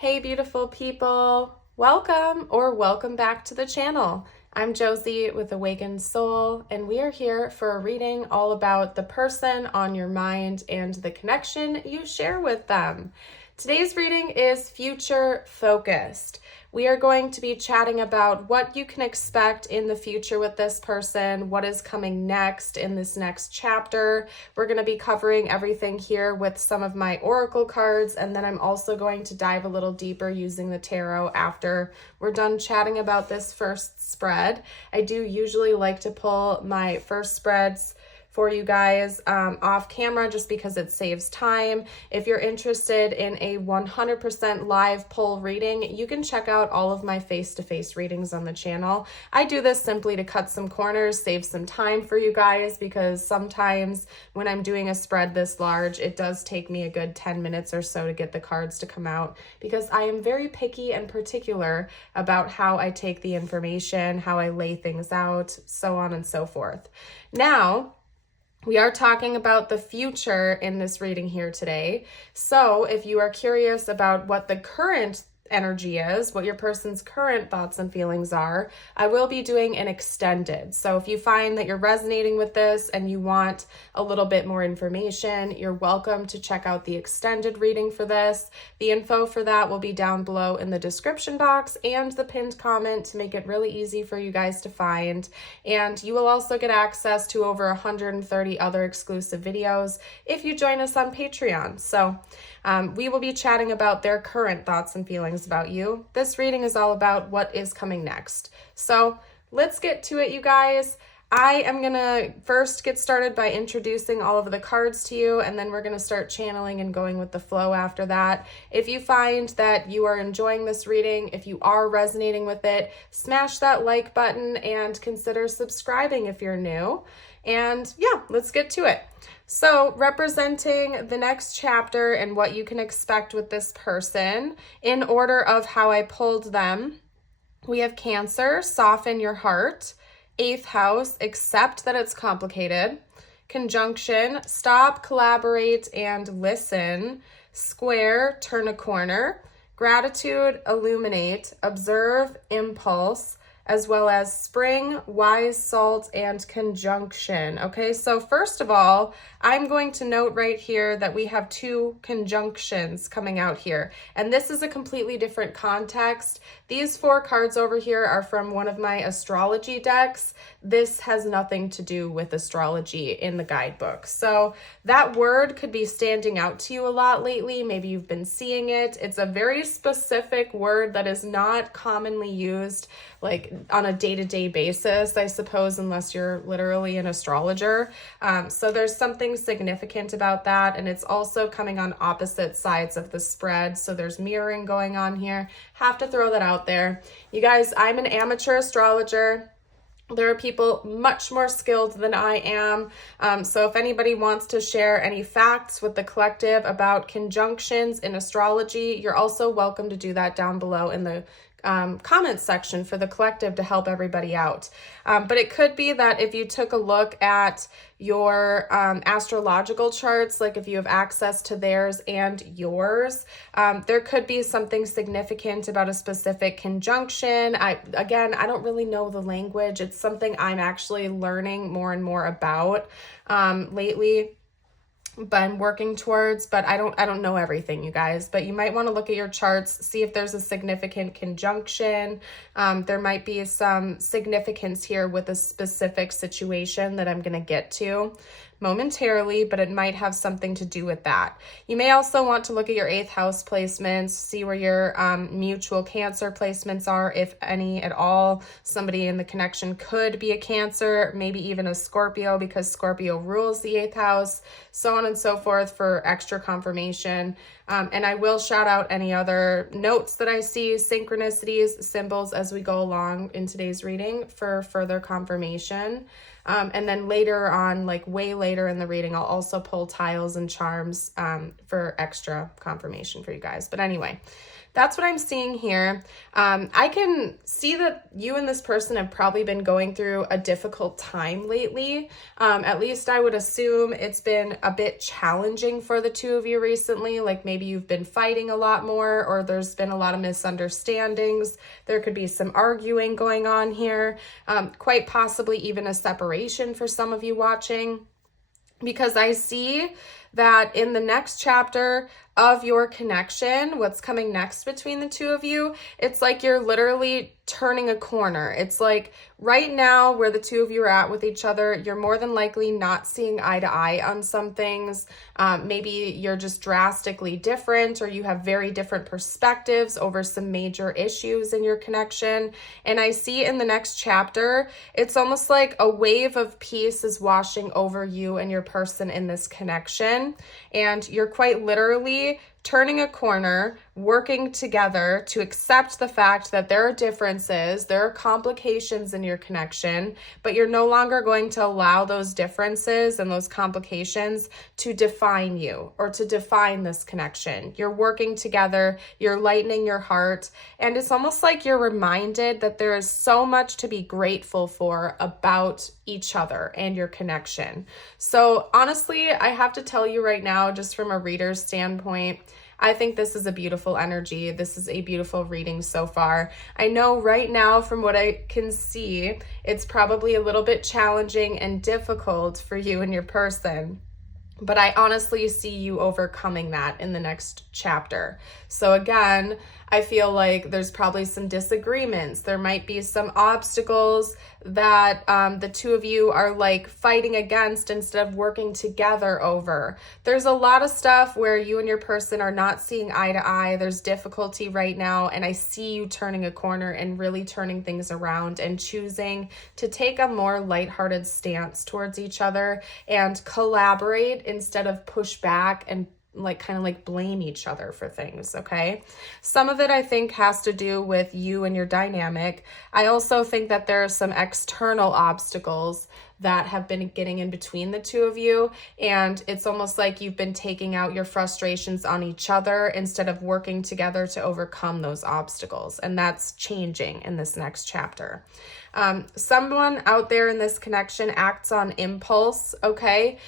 Hey beautiful people, welcome back to the channel. I'm Josie with Awakened Soul, and we are here for a reading all about the person on your mind and the connection you share with them. Today's reading is future focused. We are going to be chatting about what you can expect in the future with this person, what is coming next in this next chapter. We're going to be covering everything here with some of my oracle cards, and then I'm also going to dive a little deeper using the tarot after we're done chatting about this first spread. I do usually like to pull my first spreads for you guys off camera just because it saves time. If you're interested in a 100% live pull reading, you can check out all of my face-to-face readings on the channel. I do this simply to cut some corners, save some time for you guys, because sometimes when I'm doing a spread this large, it does take me a good 10 minutes or so to get the cards to come out, because I am very picky and particular about how I take the information, how I lay things out, so on and so forth. Now, we are talking about the future in this reading here today. So if you are curious about what the current energy is, what your person's current thoughts and feelings are, I will be doing an extended. So if you find that you're resonating with this and you want a little bit more information, you're welcome to check out the extended reading for this. The info for that will be down below in the description box and the pinned comment to make it really easy for you guys to find. And you will also get access to over 130 other exclusive videos if you join us on Patreon. So we will be chatting about their current thoughts and feelings about you. This reading is all about what is coming next. So let's get to it, you guys. I am going to first get started by introducing all of the cards to you, and then we're going to start channeling and going with the flow after that. If you find that you are enjoying this reading, if you are resonating with it, smash that like button and consider subscribing if you're new. And yeah, let's get to it. So representing the next chapter and what you can expect with this person in order of how I pulled them, we have Cancer, soften your heart. 8th house, accept that it's complicated. Conjunction, stop, collaborate, and listen. Square, turn a corner. Gratitude, illuminate. Observe, impulse. As well as spring, wise salt, and conjunction. Okay, so first of all, I'm going to note right here that we have 2 conjunctions coming out here, and this is a completely different context. These 4 cards over here are from one of my astrology decks. This has nothing to do with astrology in the guidebook. So that word could be standing out to you a lot lately. Maybe you've been seeing it. It's a very specific word that is not commonly used like on a day-to-day basis, I suppose, unless you're literally an astrologer. So there's something significant about that, and it's also coming on opposite sides of the spread, so there's mirroring going on here. Have to throw that out there. You guys, I'm an amateur astrologer. There are people much more skilled than I am. So if anybody wants to share any facts with the collective about conjunctions in astrology, you're also welcome to do that down below in the comments section for the collective to help everybody out. But it could be that if you took a look at your astrological charts, like if you have access to theirs and yours, there could be something significant about a specific conjunction. I don't really know the language. It's something I'm actually learning more and more about lately. But I'm working towards, but I don't know everything, you guys. But you might want to look at your charts, see if there's a significant conjunction. There might be some significance here with a specific situation that I'm going to get to momentarily, but it might have something to do with that. You may also want to look at your 8th house placements, see where your mutual Cancer placements are, if any at all. Somebody in the connection could be a Cancer, maybe even a Scorpio, because Scorpio rules the 8th house, so on and so forth for extra confirmation. And I will shout out any other notes that I see, synchronicities, symbols as we go along in today's reading for further confirmation. And then later on, like way later in the reading, I'll also pull tiles and charms for extra confirmation for you guys. But anyway, that's what I'm seeing here. I can see that you and this person have probably been going through a difficult time lately. At least I would assume it's been a bit challenging for the two of you recently. Like maybe maybe you've been fighting a lot more, or there's been a lot of misunderstandings. There could be some arguing going on here, quite possibly even a separation for some of you watching, because I see that in the next chapter of your connection, what's coming next between the two of you, it's like you're literally turning a corner. It's like right now where the two of you are at with each other, you're more than likely not seeing eye to eye on some things. Maybe you're just drastically different, or you have very different perspectives over some major issues in your connection. And I see in the next chapter, it's almost like a wave of peace is washing over you and your person in this connection. And you're quite literally turning a corner, working together to accept the fact that there are differences, there are complications in your connection, but you're no longer going to allow those differences and those complications to define you or to define this connection. You're working together, you're lightening your heart, and it's almost like you're reminded that there is so much to be grateful for about each other and your connection. So honestly, I have to tell you right now, just from a reader's standpoint, I think this is a beautiful energy. This is a beautiful reading so far. I know right now, from what I can see, it's probably a little bit challenging and difficult for you and your person, but I honestly see you overcoming that in the next chapter. So again, I feel like there's probably some disagreements. There might be some obstacles that the two of you are like fighting against instead of working together over. There's a lot of stuff where you and your person are not seeing eye to eye. There's difficulty right now, and I see you turning a corner and really turning things around and choosing to take a more lighthearted stance towards each other and collaborate instead of push back and kind of blame each other for things, okay? Some of it I think has to do with you and your dynamic. I also think that there are some external obstacles that have been getting in between the two of you, and it's almost like you've been taking out your frustrations on each other instead of working together to overcome those obstacles, and that's changing in this next chapter. Someone out there in this connection acts on impulse, okay?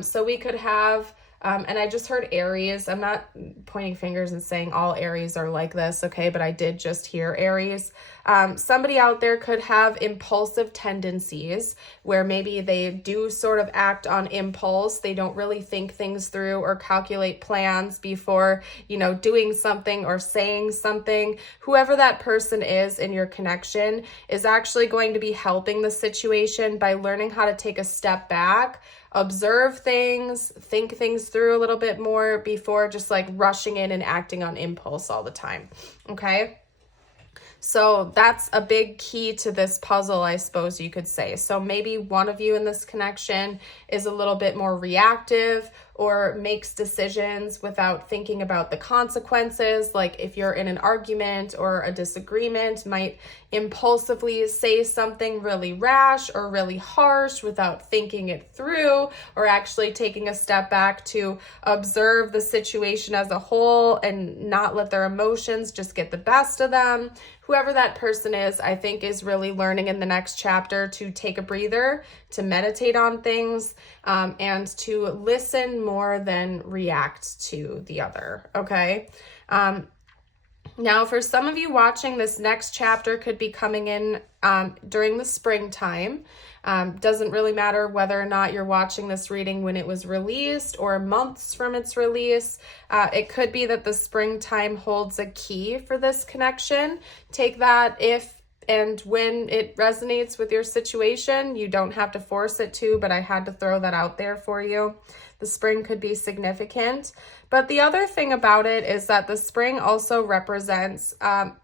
So we could have and I just heard Aries. I'm not pointing fingers and saying all Aries are like this, okay? But I did just hear Aries. Somebody out there could have impulsive tendencies where maybe they do sort of act on impulse. They don't really think things through or calculate plans before, doing something or saying something. Whoever that person is in your connection is actually going to be helping the situation by learning how to take a step back, observe things, think things through a little bit more before just rushing in and acting on impulse all the time. Okay? So that's a big key to this puzzle, I suppose you could say. So maybe one of you in this connection is a little bit more reactive or makes decisions without thinking about the consequences. Like if you're in an argument or a disagreement, might impulsively say something really rash or really harsh without thinking it through, or actually taking a step back to observe the situation as a whole and not let their emotions just get the best of them. Whoever that person is, I think, is really learning in the next chapter to take a breather, to meditate on things, and to listen more than react to the other, okay? Now, for some of you watching, this next chapter could be coming in during the springtime. Doesn't really matter whether or not you're watching this reading when it was released or months from its release. It could be that the springtime holds a key for this connection. Take that if and when it resonates with your situation. You don't have to force it to, but I had to throw that out there for you. The spring could be significant. But the other thing about it is that the spring also represents kind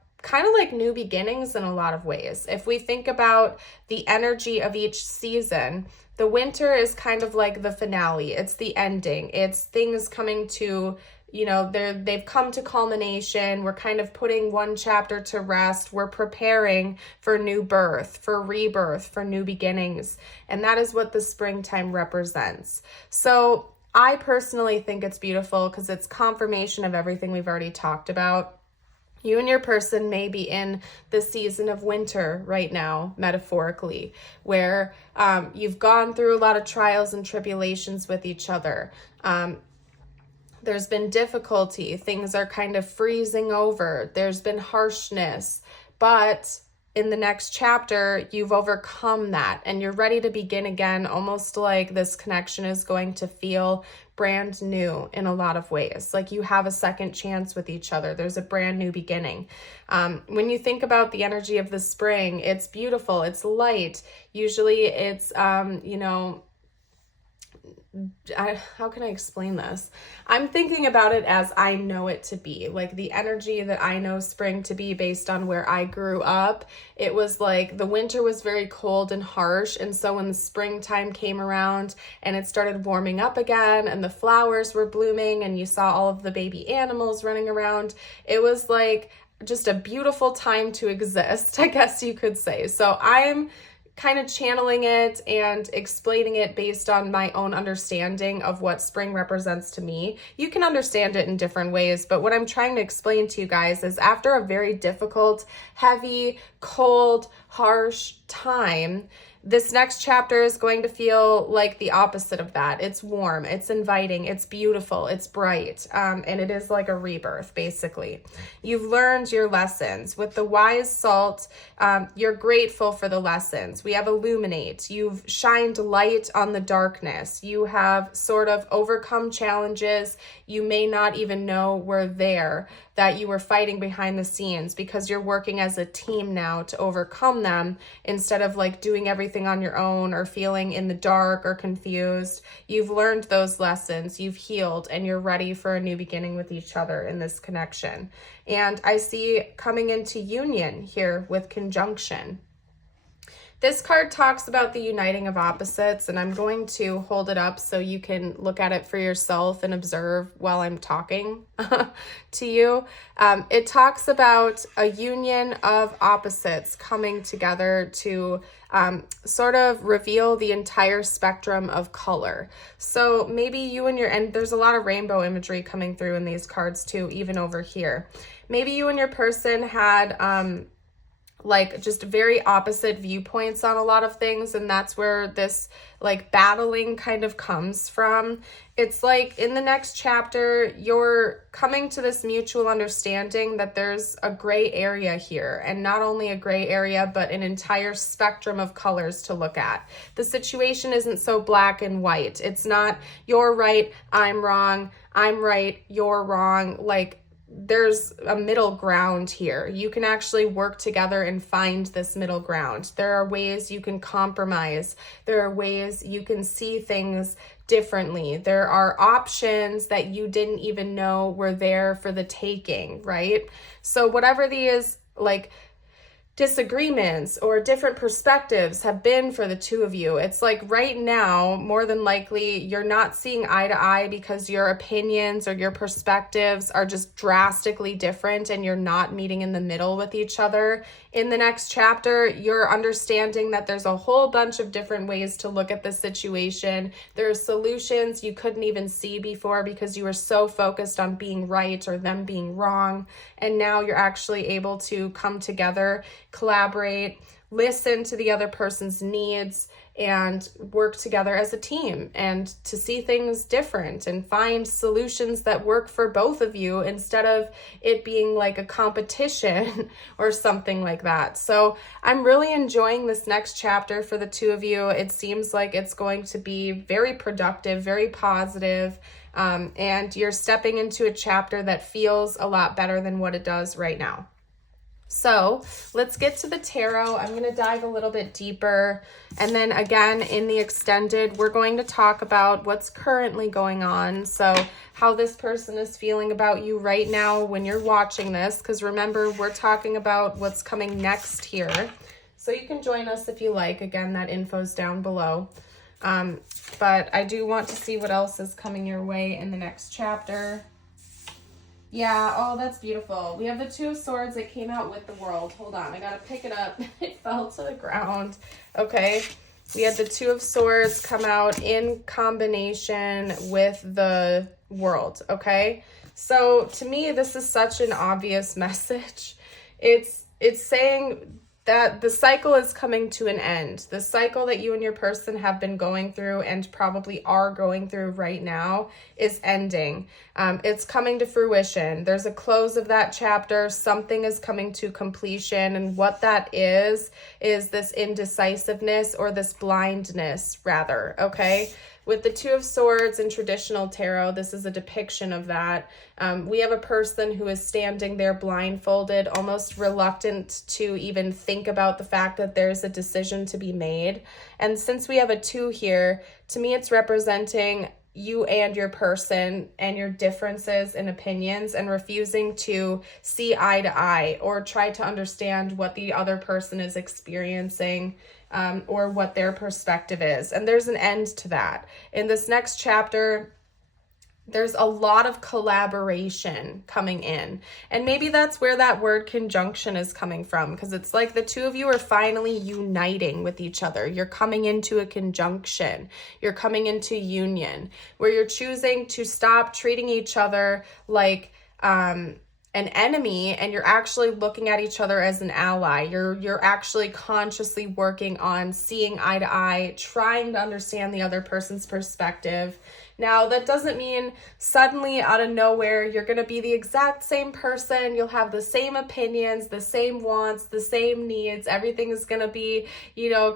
of like new beginnings in a lot of ways. If we think about the energy of each season, the winter is kind of like the finale. It's the ending. It's things coming to, they've come to culmination. We're kind of putting one chapter to rest. We're preparing for new birth, for rebirth, for new beginnings. And that is what the springtime represents. So I personally think it's beautiful because it's confirmation of everything we've already talked about. You and your person may be in the season of winter right now, metaphorically, where you've gone through a lot of trials and tribulations with each other. There's been difficulty. Things are kind of freezing over. There's been harshness. But in the next chapter, you've overcome that and you're ready to begin again, almost like this connection is going to feel brand new in a lot of ways. Like you have a second chance with each other. There's a brand new beginning. When you think about the energy of the spring, it's beautiful. It's light. Usually it's, how can I explain this? I'm thinking about it as I know it to be, like the energy that I know spring to be based on where I grew up. It was like the winter was very cold and harsh. And so when the springtime came around and it started warming up again and the flowers were blooming and you saw all of the baby animals running around, it was like just a beautiful time to exist, I guess you could say. So I'm kind of channeling it and explaining it based on my own understanding of what spring represents to me. You can understand it in different ways, but what I'm trying to explain to you guys is after a very difficult, heavy, cold, harsh time, this next chapter is going to feel like the opposite of that. It's warm, it's inviting, it's beautiful, it's bright, and it is like a rebirth, basically. You've learned your lessons. With the wise salt, you're grateful for the lessons. We have illuminate. You've shined light on the darkness. You have sort of overcome challenges you may not even know were there, that you were fighting behind the scenes, because you're working as a team now to overcome them instead of like doing everything on your own or feeling in the dark or confused. You've learned those lessons, you've healed, and you're ready for a new beginning with each other in this connection. And I see coming into union here with conjunction. This card talks about the uniting of opposites, and I'm going to hold it up so you can look at it for yourself and observe while I'm talking to you. It talks about a union of opposites coming together to sort of reveal the entire spectrum of color. So maybe you and there's a lot of rainbow imagery coming through in these cards too, even over here. Maybe you and your person had like just very opposite viewpoints on a lot of things, and that's where this like battling kind of comes from. It's like in the next chapter, you're coming to this mutual understanding that there's a gray area here, and not only a gray area, but an entire spectrum of colors to look at. The situation isn't so black and white. It's not you're right, I'm wrong, I'm right, you're wrong. Like there's a middle ground here. You can actually work together and find this middle ground. There are ways you can compromise. There are ways you can see things differently. There are options that you didn't even know were there for the taking, right? So whatever these like disagreements or different perspectives have been for the two of you, it's like right now, more than likely, you're not seeing eye to eye because your opinions or your perspectives are just drastically different and you're not meeting in the middle with each other. In the next chapter, you're understanding that there's a whole bunch of different ways to look at the situation. There are solutions you couldn't even see before because you were so focused on being right or them being wrong. And now you're actually able to come together, collaborate, listen to the other person's needs, and work together as a team and to see things different and find solutions that work for both of you instead of it being like a competition or something like that. So I'm really enjoying this next chapter for the two of you. It seems like it's going to be very productive, very positive, and you're stepping into a chapter that feels a lot better than what it does right now. So let's get to the tarot. I'm going to dive a little bit deeper. And then again, in the extended, we're going to talk about what's currently going on. So how this person is feeling about you right now when you're watching this. Because remember, we're talking about what's coming next here. So you can join us if you like. Again, that info's down below. But I do want to see what else is coming your way in the next chapter. Yeah, oh, that's beautiful. We have the Two of Swords that came out with the World. Hold on, I gotta pick it up. It fell to the ground. Okay, we had the Two of Swords come out in combination with the World, okay? So to me, this is such an obvious message. It's saying that the cycle is coming to an end. The cycle that you and your person have been going through and probably are going through right now is ending. It's coming to fruition. There's a close of that chapter. Something is coming to completion. And what that is this indecisiveness, or this blindness rather, okay? With the Two of Swords in traditional tarot, this is a depiction of that. We have a person who is standing there blindfolded, almost reluctant to even think about the fact that there's a decision to be made. And since we have a 2 here, to me it's representing you and your person and your differences in opinions, and refusing to see eye to eye or try to understand what the other person is experiencing, or what their perspective is. And there's an end to that. In this next chapter, there's a lot of collaboration coming in. And maybe that's where that word conjunction is coming from, because it's like the 2 of you are finally uniting with each other. You're coming into a conjunction. You're coming into union, where you're choosing to stop treating each other like an enemy, and you're actually looking at each other as an ally. You're actually consciously working on seeing eye to eye, trying to understand the other person's perspective. Now, that doesn't mean suddenly out of nowhere you're going to be the exact same person. You'll have the same opinions, the same wants, the same needs. Everything is going to be,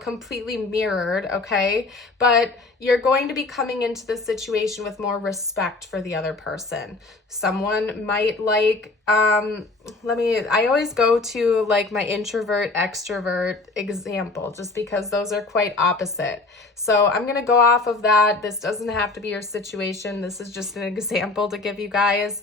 completely mirrored, okay? But you're going to be coming into the situation with more respect for the other person. Someone might like, I always go to like my introvert extrovert example, just because those are quite opposite. So I'm going to go off of that. This doesn't have to be your situation. This is just an example to give you guys.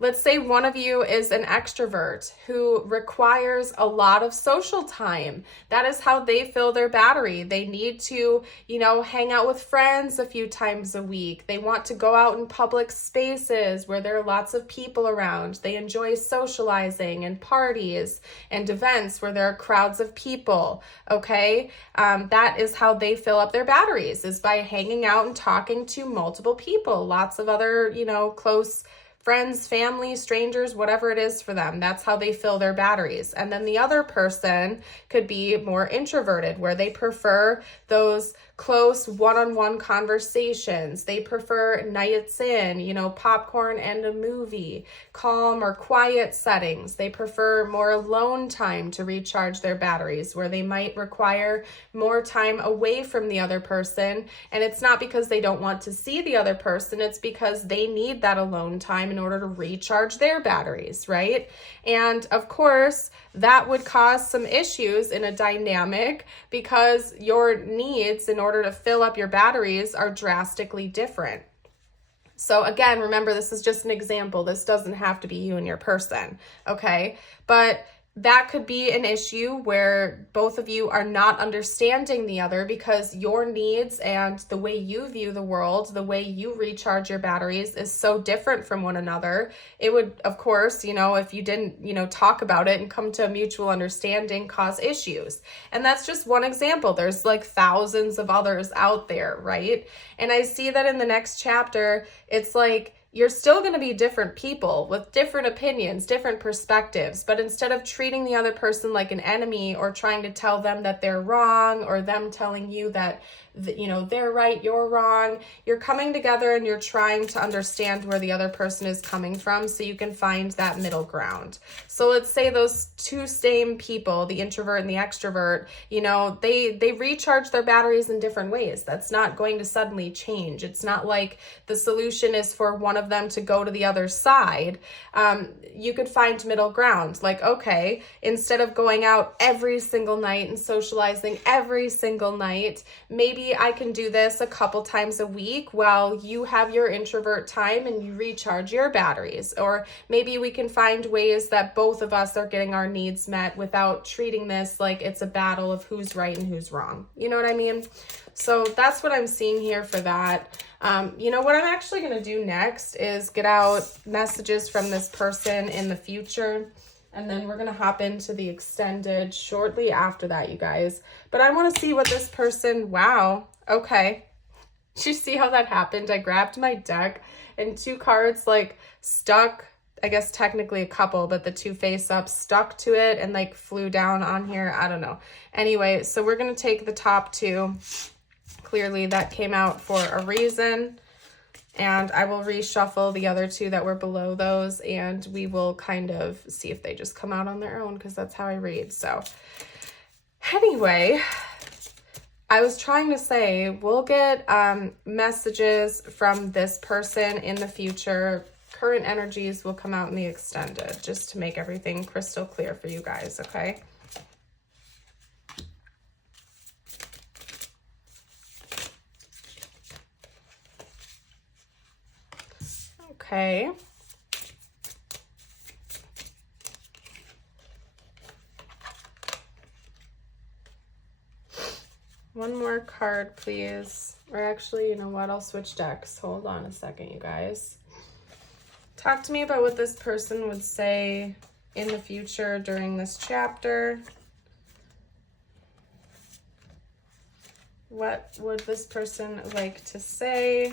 Let's say one of you is an extrovert who requires a lot of social time. That is how they fill their battery. They need to, hang out with friends a few times a week. They want to go out in public spaces where there are lots of people around. They enjoy socializing and parties and events where there are crowds of people, okay? That is how they fill up their batteries, is by hanging out and talking to multiple people, lots of other, close friends, family, strangers, whatever it is for them. That's how they fill their batteries. And then the other person could be more introverted, where they prefer those close one-on-one conversations. They prefer nights in, popcorn and a movie, calm or quiet settings. They prefer more alone time to recharge their batteries, where they might require more time away from the other person. And it's not because they don't want to see the other person, it's because they need that alone time in order to recharge their batteries, right? And of course, that would cause some issues in a dynamic, because your needs in order to fill up your batteries are drastically different. So again, remember, this is just an example. This doesn't have to be you and your person, okay? But that could be an issue where both of you are not understanding the other, because your needs and the way you view the world, the way you recharge your batteries is so different from one another. It would, of course, if you didn't, talk about it and come to a mutual understanding, cause issues. And that's just one example. There's like thousands of others out there, right? And I see that in the next chapter, it's like, you're still going to be different people with different opinions, different perspectives, but instead of treating the other person like an enemy, or trying to tell them that they're wrong, or them telling you that they're right, you're wrong, you're coming together and you're trying to understand where the other person is coming from, so you can find that middle ground. So let's say those two same people, the introvert and the extrovert, they recharge their batteries in different ways. That's not going to suddenly change. It's not like the solution is for one of them to go to the other side. You could find middle ground. Like, okay, instead of going out every single night and socializing every single night, maybe I can do this a couple times a week while you have your introvert time and you recharge your batteries. Or maybe we can find ways that both of us are getting our needs met without treating this like it's a battle of who's right and who's wrong. You know what I mean? So that's what I'm seeing here for that. What I'm actually going to do next is get out messages from this person in the future. And then we're going to hop into the extended shortly after that, you guys. But I want to see what this person, wow, okay. Did you see how that happened? I grabbed my deck and 2 cards like stuck I guess technically a couple, but the two face up stuck to it and like flew down on here. I don't know. Anyway, so we're going to take the top two. Clearly that came out for a reason. And I will reshuffle the other two that were below those, and we will kind of see if they just come out on their own, because that's how I read. So anyway, I was trying to say we'll get messages from this person in the future. Current energies will come out in the extended, just to make everything crystal clear for you guys, okay? Okay. One more card, please. Or actually, you know what? I'll switch decks. Hold on a second, you guys. Talk to me about what this person would say in the future during this chapter. What would this person like to say?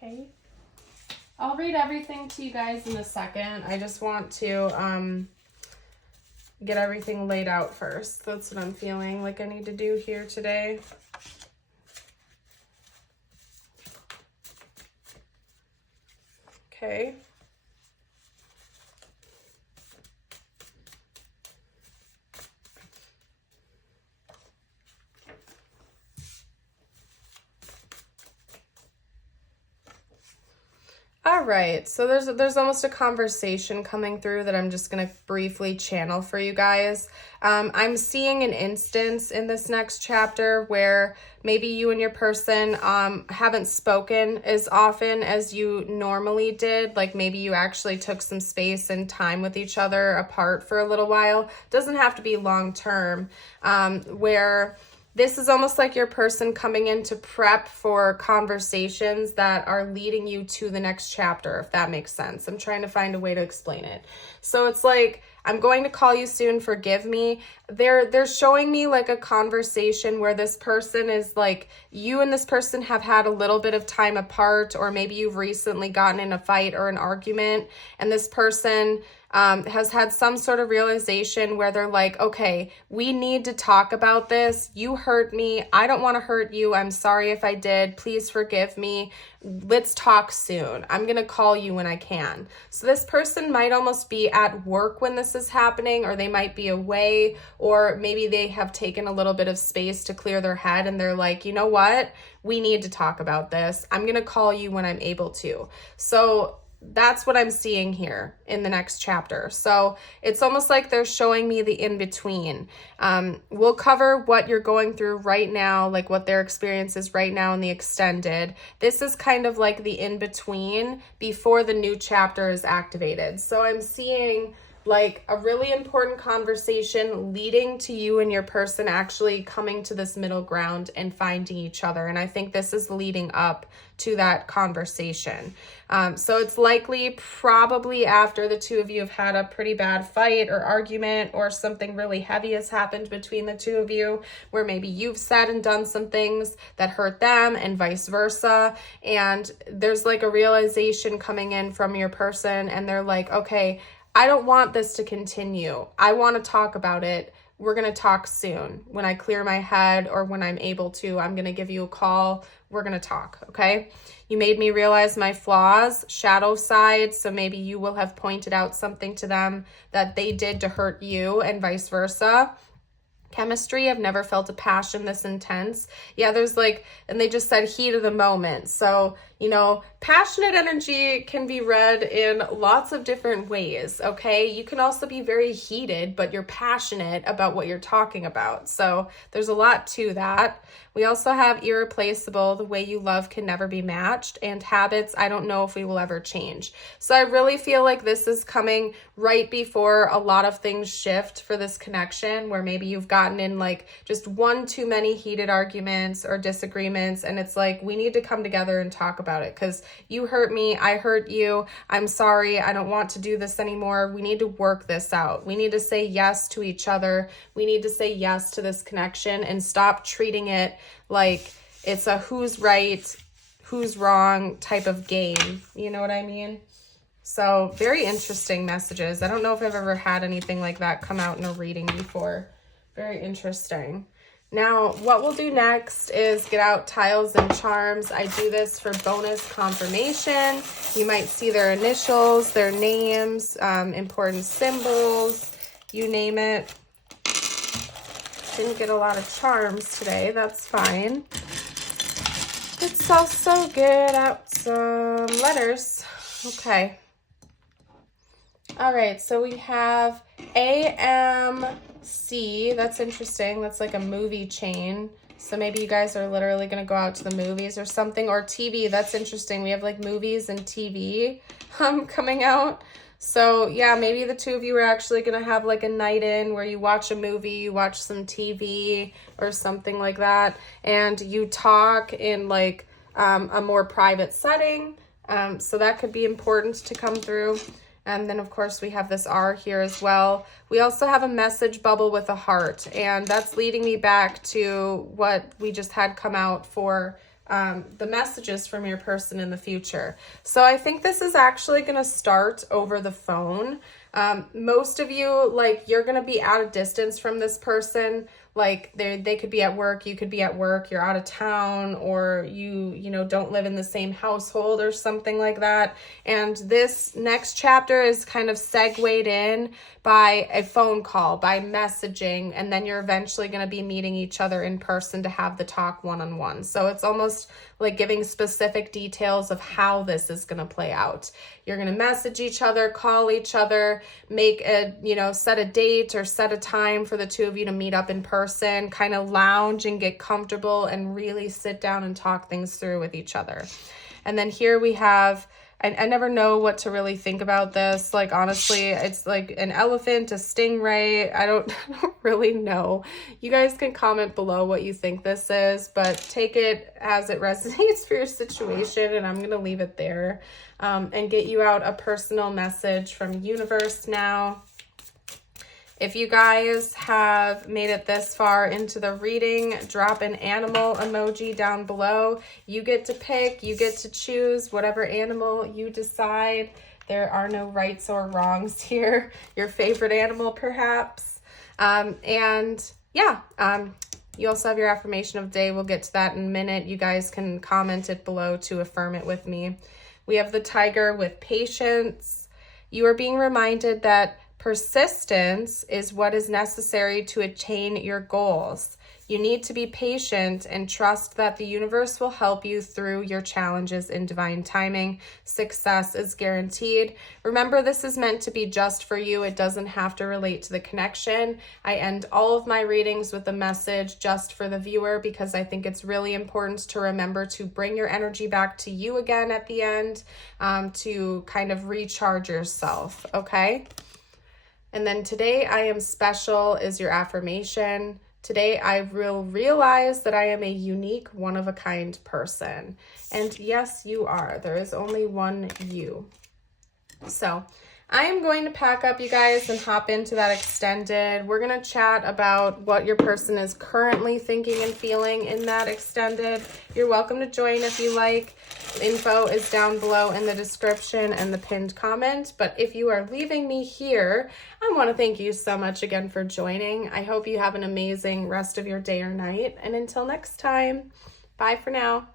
Okay. I'll read everything to you guys in a second. I just want to get everything laid out first. That's what I'm feeling like I need to do here today. Okay. All right, so there's almost a conversation coming through that I'm just going to briefly channel for you guys. I'm seeing an instance in this next chapter where maybe you and your person haven't spoken as often as you normally did. Like maybe you actually took some space and time with each other apart for a little while. Doesn't have to be long term, where this is almost like your person coming in to prep for conversations that are leading you to the next chapter, if that makes sense. I'm trying to find a way to explain it. So it's like, I'm going to call you soon, forgive me. They're showing me like a conversation where this person is like, you and this person have had a little bit of time apart, or maybe you've recently gotten in a fight or an argument, and this person has had some sort of realization where they're like, okay, we need to talk about this. You hurt me. I don't want to hurt you. I'm sorry if I did. Please forgive me. Let's talk soon. I'm going to call you when I can. So this person might almost be at work when this is happening, or they might be away, or maybe they have taken a little bit of space to clear their head and they're like, you know what? We need to talk about this. I'm going to call you when I'm able to. So that's what I'm seeing here in the next chapter. So it's almost like they're showing me the in-between. We'll cover what you're going through right now, like what their experience is right now in the extended. This is kind of like the in-between before the new chapter is activated. So I'm seeing like a really important conversation leading to you and your person actually coming to this middle ground and finding each other. And I think this is leading up to that conversation. So it's likely probably after the two of you have had a pretty bad fight or argument, or something really heavy has happened between the two of you, where maybe you've said and done some things that hurt them and vice versa. And there's like a realization coming in from your person, and they're like, okay, I don't want this to continue. I want to talk about it. We're going to talk soon. When I clear my head or when I'm able to, I'm going to give you a call. We're going to talk, okay? You made me realize my flaws, shadow side, so maybe you will have pointed out something to them that they did to hurt you and vice versa. Chemistry, I've never felt a passion this intense. Yeah, there's like, and they just said heat of the moment. So, you know, passionate energy can be read in lots of different ways, okay? You can also be very heated, but you're passionate about what you're talking about. So there's a lot to that. We also have irreplaceable, the way you love can never be matched, and habits, I don't know if we will ever change. So I really feel like this is coming right before a lot of things shift for this connection, where maybe you've gotten in like just one too many heated arguments or disagreements, and it's like, we need to come together and talk about it, because you hurt me, I hurt you, I'm sorry, I don't want to do this anymore. We need to work this out. We need to say yes to each other. We need to say yes to this connection and stop treating it like it's a who's right, who's wrong type of game. You know what I mean? So very interesting messages. I don't know if I've ever had anything like that come out in a reading before. Very interesting. Now, what we'll do next is get out tiles and charms. I do this for bonus confirmation. You might see their initials, their names, important symbols, you name it. Didn't get a lot of charms today. That's fine. Let's also get out some letters. Okay. All right, so we have AMC. That's interesting. That's like a movie chain. So maybe you guys are literally going to go out to the movies or something. Or TV. That's interesting. We have like movies and TV coming out. So yeah, maybe the two of you are actually going to have like a night in where you watch a movie, you watch some TV or something like that. And you talk in like a more private setting. So that could be important to come through. And then, of course, we have this R here as well. We also have a message bubble with a heart, and that's leading me back to what we just had come out for the messages from your person in the future. So I think this is actually going to start over the phone. Most of you, like, you're going to be at a distance from this person. Like they could be at work, you could be at work, you're out of town, or you know, don't live in the same household or something like that. And this next chapter is kind of segued in by a phone call, by messaging, and then you're eventually going to be meeting each other in person to have the talk one-on-one. So it's almost like giving specific details of how this is going to play out. You're going to message each other, call each other, make a, you know, set a date or set a time for the two of you to meet up in person, kind of lounge and get comfortable and really sit down and talk things through with each other. And then here we have, I never know what to really think about this. Like, honestly, it's like an elephant, a stingray. I don't really know. You guys can comment below what you think this is, but take it as it resonates for your situation. And I'm going to leave it there and get you out a personal message from universe now. If you guys have made it this far into the reading, drop an animal emoji down below. You get to pick, you get to choose whatever animal you decide. There are no rights or wrongs here. Your favorite animal, perhaps. And yeah, you also have your affirmation of the day. We'll get to that in a minute. You guys can comment it below to affirm it with me. We have the tiger with patience. You are being reminded that persistence is what is necessary to attain your goals. You need to be patient and trust that the universe will help you through your challenges in divine timing. Success is guaranteed. Remember, this is meant to be just for you. It doesn't have to relate to the connection. I end all of my readings with a message just for the viewer because I think it's really important to remember to bring your energy back to you again at the end to kind of recharge yourself, okay? And then today I am special is your affirmation. Today I will realize that I am a unique, one-of-a-kind person. And yes, you are. There is only one you. So I am going to pack up, you guys, and hop into that extended. We're going to chat about what your person is currently thinking and feeling in that extended. You're welcome to join if you like. Info is down below in the description and the pinned comment. But if you are leaving me here, I want to thank you so much again for joining. I hope you have an amazing rest of your day or night. And until next time, bye for now.